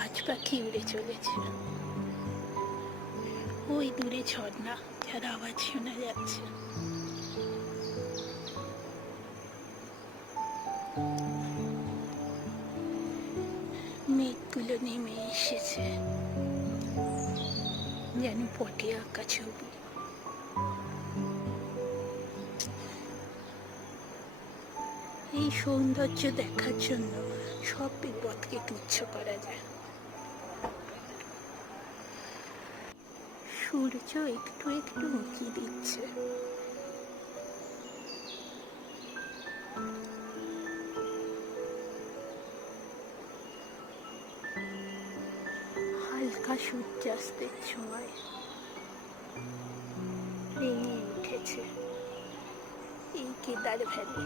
বাজ পাখি উড়ে চলেছে। ওই দূরে ঝর্ণা, যার আওয়াজ শোনা যাচ্ছে। মেঘগুলো নেমে এসেছে, যেন পটে আঁকা ছবি। এই সৌন্দর্য দেখার জন্য সব বিপদকে তুচ্ছ করা যায়। সূর্য একটু একটু উঁকি দিচ্ছে। হালকা সূর্যাস্তের ছোঁয়ায় রেঙে উঠেছে এই কেদার ভ্যালি।